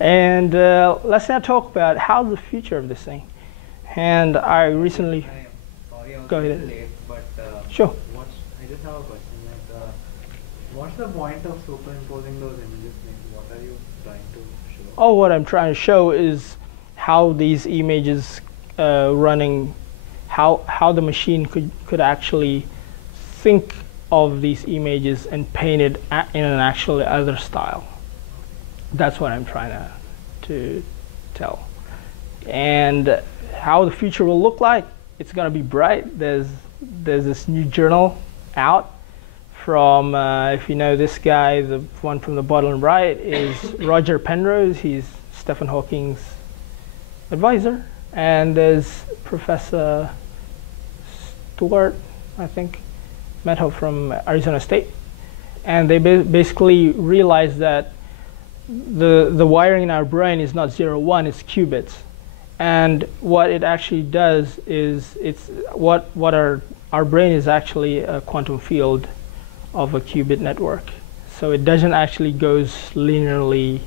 And let's now talk about how's the future of this thing. And I recently, Sorry, I was go a ahead. little late, but Sure. I just have a question. What's the point of superimposing those images? What are you trying to show? Oh, what I'm trying to show is how these images running, how the machine could actually think of these images and paint it in an actually other style. That's what I'm trying to tell. And how the future will look like, it's going to be bright. There's this new journal out from, if you know this guy, the one from the bottom right is Roger Penrose. He's Stephen Hawking's advisor. And there's Professor Stewart, I think, Meadow from Arizona State. And they basically realized that the wiring in our brain is not 0, 1, it's qubits. And what it actually does is what our brain is actually a quantum field of a qubit network. So it doesn't actually goes linearly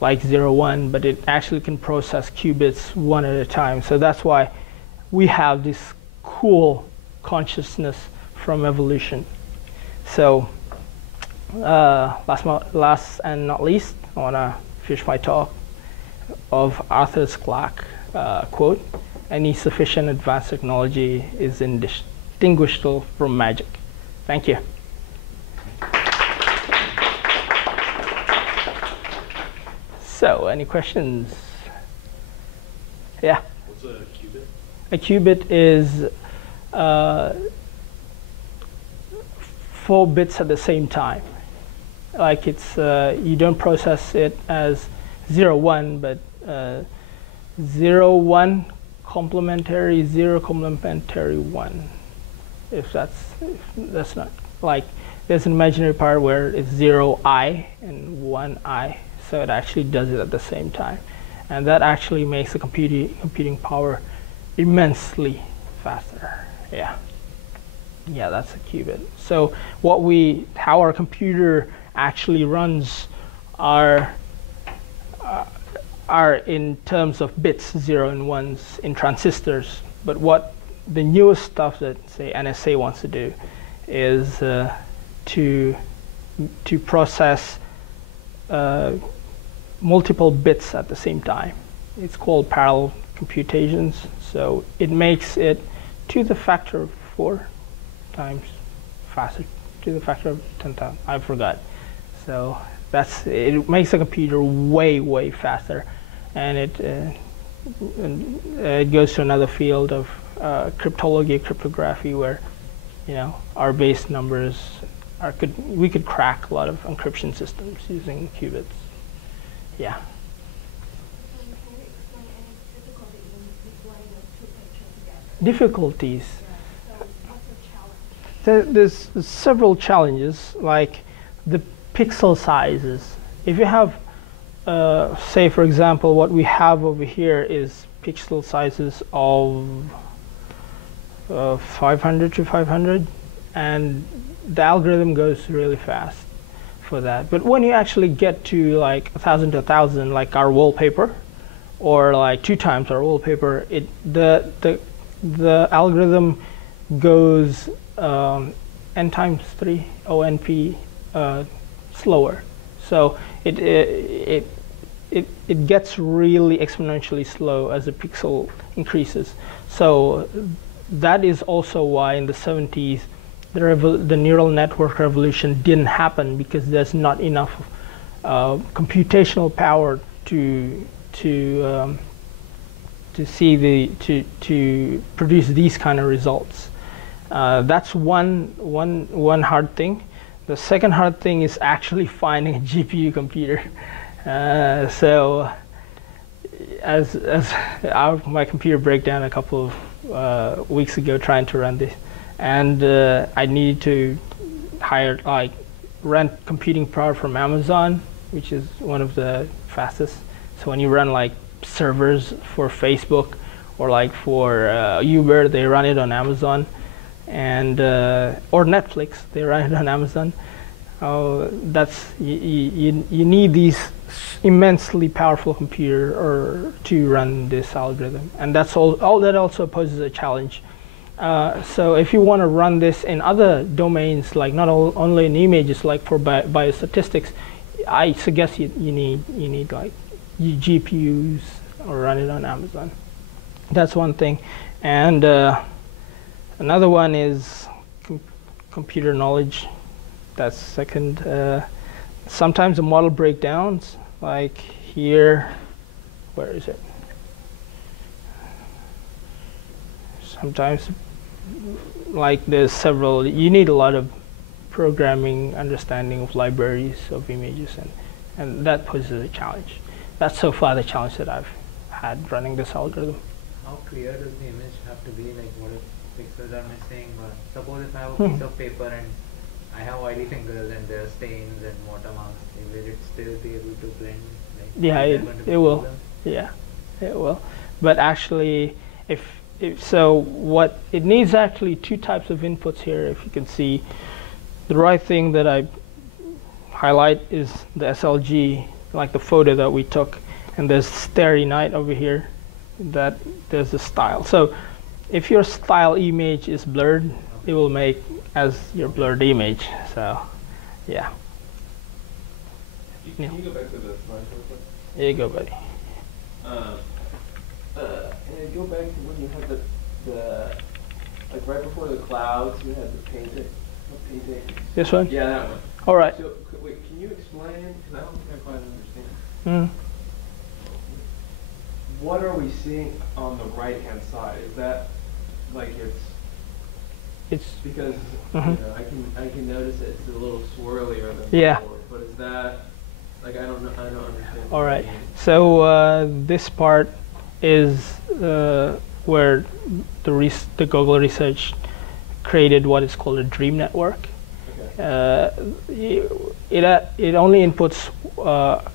like 0, 1, but it actually can process qubits one at a time. So that's why we have this cool consciousness from evolution. So last and not least, I want to finish my talk of Arthur Clarke quote, "Any sufficient advanced technology is indistinguishable from magic." Thank you. So, any questions? Yeah? What's a qubit? A qubit is 4 bits at the same time. Like it's, you don't process it as 0, 1, but 0, 1 complementary, 0 complementary 1. If that's not, like there's an imaginary part where it's 0 I and 1 I, so it actually does it at the same time. And that actually makes the computing power immensely faster. Yeah. Yeah, that's a qubit. So how our computer actually runs are in terms of bits, 0 and 1s in transistors. But what the newest stuff that, say, NSA wants to do is to process multiple bits at the same time. It's called parallel computations. So it makes it to the factor of 4 times faster, to the factor of 10,000. I forgot. So it makes the computer way faster, and it goes to another field of cryptography, where our base numbers we could crack a lot of encryption systems using qubits. Yeah. Can you explain any difficulty in displaying the 2 pictures together? Difficulties. Yeah. So what's the challenge? There's several challenges, like the pixel sizes. If you have, say for example, what we have over here is pixel sizes of 500 to 500, and the algorithm goes really fast for that. But when you actually get to like 1,000 to 1,000, like our wallpaper, or like 2 times our wallpaper, the algorithm goes n times 3 ONP slower. So it gets really exponentially slow as the pixel increases. So that is also why in the 70s the neural network revolution didn't happen, because there's not enough computational power to produce these kind of results. That's one hard thing. The second hard thing is actually finding a GPU computer. So as my computer broke down a couple of weeks ago trying to run this, and I needed to rent computing power from Amazon, which is one of the fastest. So when you run like servers for Facebook or like for Uber, they run it on Amazon, and or Netflix, they run it on Amazon. Oh, that's you need these immensely powerful computer or to run this algorithm, and that's all that also poses a challenge. So if you want to run this in other domains, like not only in images, like for biostatistics, I suggest you need like GPUs or run it on Amazon. That's one thing, and another one is computer knowledge. That's second. Sometimes the model breakdowns, like here, where is it? Sometimes, like there's several, you need a lot of programming understanding of libraries of images, and that poses a challenge. That's so far the challenge that I've had running this algorithm. How clear does the image have to be? Like, what if pixels are missing? Suppose if I have a piece of paper and I have oily fingers and there are stains and watermarks, will it still be able to blend? Like, Yeah, it will. Problem? Yeah, it will. But actually, if so, what it needs actually two types of inputs here. If you can see, the right thing that I highlight is the SLG, like the photo that we took, and there's Starry Night over here. That there's the style. So if your style image is blurred, it will make as your blurred image. So yeah. Can you go back to the slide real quick? There you go, buddy. And go back to when you had the like right before the clouds, you had the painting. This one? Yeah, that one. All right. So wait, can you explain? Because I don't think I quite understand. Mm. What are we seeing on the right-hand side? Is that like It's because Mhm. you know, I can notice that it's a little swirlier than Yeah. before, but is that like I don't understand. all right. So this part is where the Google research created what is called a dream network. Okay. It only inputs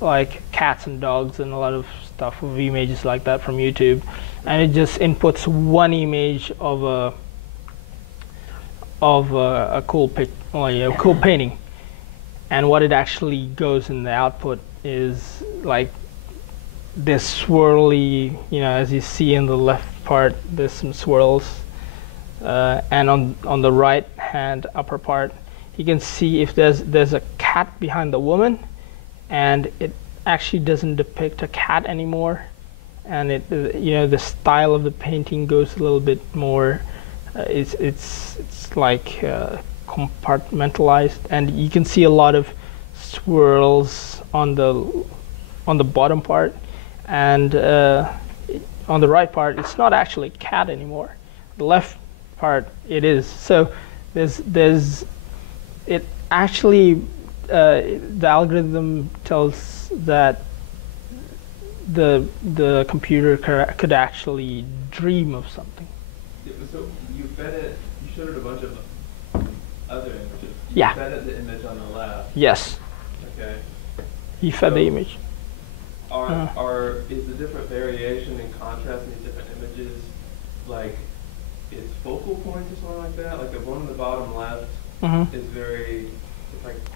like cats and dogs and a lot of stuff of images like that from YouTube, and it just inputs one image of a cool cool painting, and what it actually goes in the output is like this swirly, as you see in the left part, there's some swirls, and on the right hand upper part, you can see if there's a cat behind the woman, and it actually doesn't depict a cat anymore, and it the style of the painting goes a little bit more. It's like compartmentalized, and you can see a lot of swirls on the bottom part, and on the right part, it's not actually a cat anymore. The left part, it is. So there's it actually the algorithm tells that the computer could actually dream of something. Yeah, so you fed it. You showed it a bunch of other images. Yeah. You fed it the image on the left. Yes. Okay. He fed the So image. Is the different variation and contrast in these different images like its focal points or something like that? Like the one on the bottom left Mm-hmm. is very.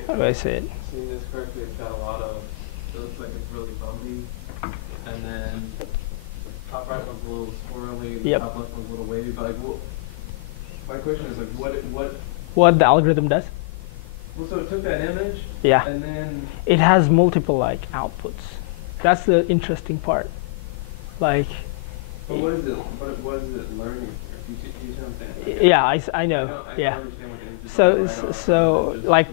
How do I say it? Seeing this correctly, it's got a lot of. It looks like it's really bumpy, and then the top right one's a little swirly. The Yep. top left one's a little wavy. But like, my question is like, what? What the algorithm does? Well, so it took that image. Yeah. And then. It has multiple like outputs. That's the interesting part. Like. But what is it? What is it learning? Do you see what I'm saying? Yeah, I know. I Yeah. don't understand what the images So- are right on, so, just like-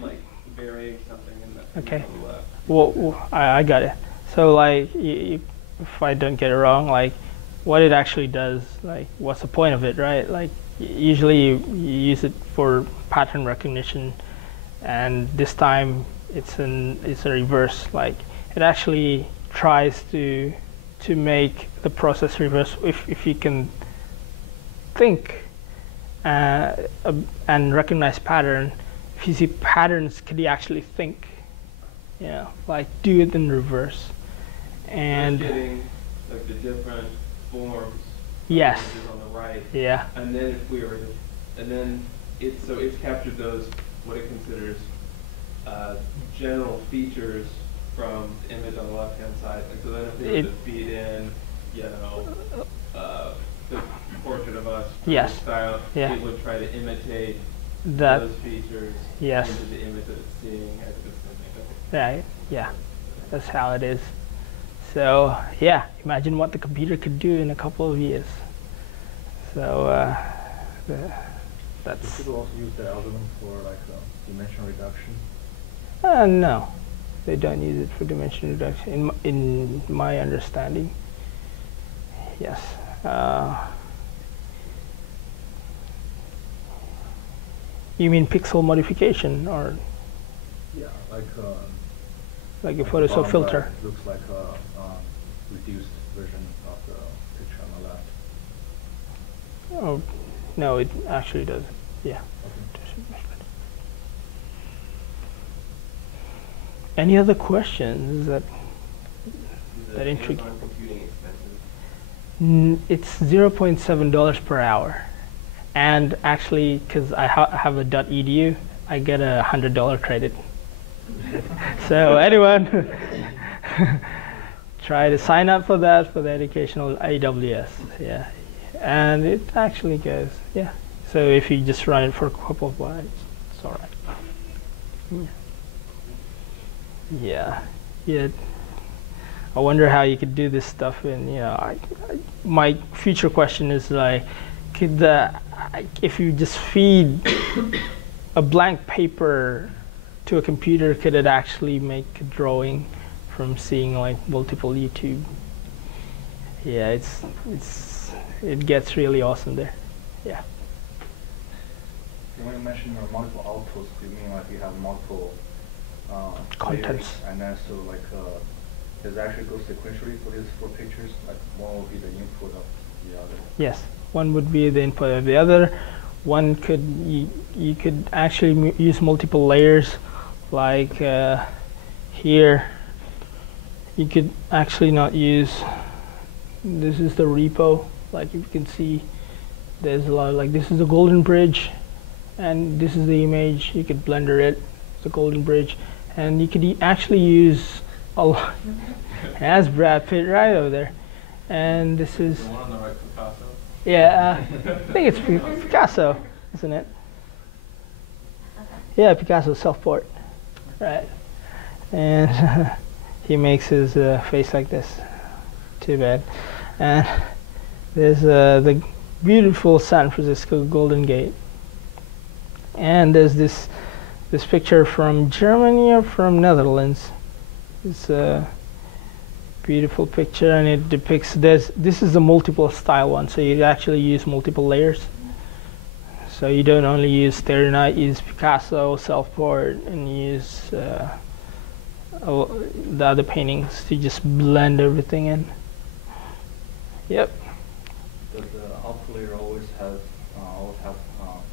varying something in the Okay. on the left. Well, I got it. So like, if I don't get it wrong, like, what it actually does, like, what's the point of it, right? Like, usually you use it for pattern recognition, and this time it's a reverse. Like, it actually tries to make the process reverse if you can think and recognize pattern. If you see patterns, can you actually think? Like do it in reverse. And It's getting like the different forms. of yes, images on the right, yeah, and then it's captured those what it considers general features from the image on the left-hand side. And so then if they were to feed in, you know, the portrait of us Yes. style, Yeah. it would try to imitate That, those features yes. into the image that it's seeing as it's sending. right, yeah, that's how it is. So yeah, imagine what the computer could do in a couple of years. So that's People also use the algorithm for like dimension reduction. no, they don't use it for dimension reduction in my understanding. Yes. You mean pixel modification, or Yeah, like like a like the Photoshop bottom filter? right looks like a reduced version of the picture on the left. Oh, no, it actually doesn't. Yeah. Any other questions that intrigue? Amazon computing expensive? It's $0.7 per hour, and actually, because I have a .edu, I get a $100 credit. So anyone, try to sign up for that, for the educational AWS. Yeah, and it actually goes. Yeah. So if you just run it for a couple of hours, it's all right. Yeah. Yeah. I wonder how you could do this stuff. And my future question is like, could if you just feed a blank paper to a computer, could it actually make a drawing from seeing like multiple YouTube? Yeah, it gets really awesome there. Yeah. When you mention multiple outputs, do you mean like you have multiple Contents. layers, and then so like does it actually go sequentially for these four pictures? Like one will be the input of the other. Yes, one would be the input of the other. One could you could actually use multiple layers, like here. You could actually not use. This is the repo. Like you can see, there's a lot of, like, this is the Golden Bridge, and this is the image. You could blender it, the Golden Bridge, and you could actually use a lot. As Brad Pitt right over there, and this is. The one on the right, Picasso? Yeah, I think it's Picasso, isn't it? Yeah, Picasso self-port, right? And he makes his face like this. Too bad. And there's the beautiful San Francisco Golden Gate, and there's this picture from Germany or from Netherlands. It's a beautiful picture, and it depicts this is the multiple style one, so you actually use multiple layers. So you don't only use Starry Night, you use Picasso, self-port, and use the other paintings to just blend everything in. Yep. Does the output layer always have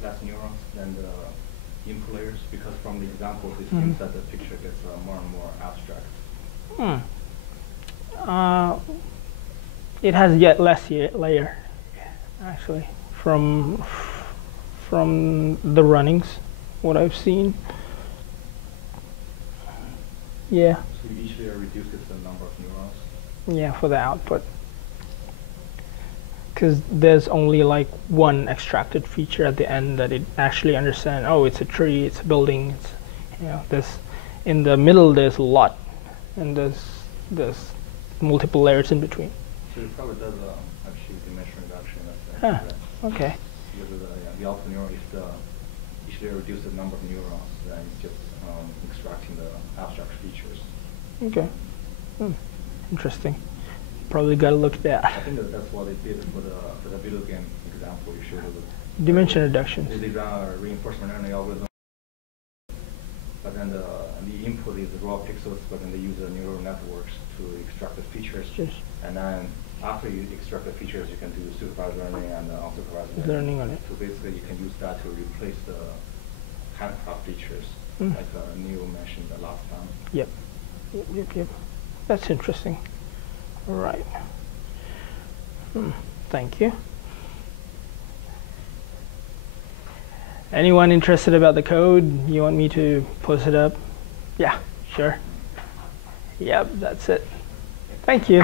less neurons than the input layers? Because from the examples, it seems that the picture gets more and more abstract. It has yet less layer, actually, from the runnings, what I've seen. Yeah. So each layer reduces the number of neurons. Yeah, for the output. Because there's only like one extracted feature at the end that it actually understands. Oh, it's a tree, it's a building. There's in the middle there's a lot, and there's multiple layers in between. So it probably does achieve dimension reduction. Okay. Because the alpha neuron, if each layer reduces the number of neurons, then it's just extracting the abstract features. Okay. Interesting. Probably got to look at that. I think that's what they did for the video game example you showed. Dimension reduction. They run a reinforcement learning algorithm, but then the input is raw pixels, but then they use the neural networks to extract the features. Yes. And then after you extract the features, you can do supervised learning and unsupervised Learning on it. So basically, you can use that to replace the handcraft features, like Neil mentioned the last time. Yep. Yep. That's interesting. All right. Thank you. Anyone interested about the code? You want me to post it up? Yeah, sure. Yep, that's it. Thank you.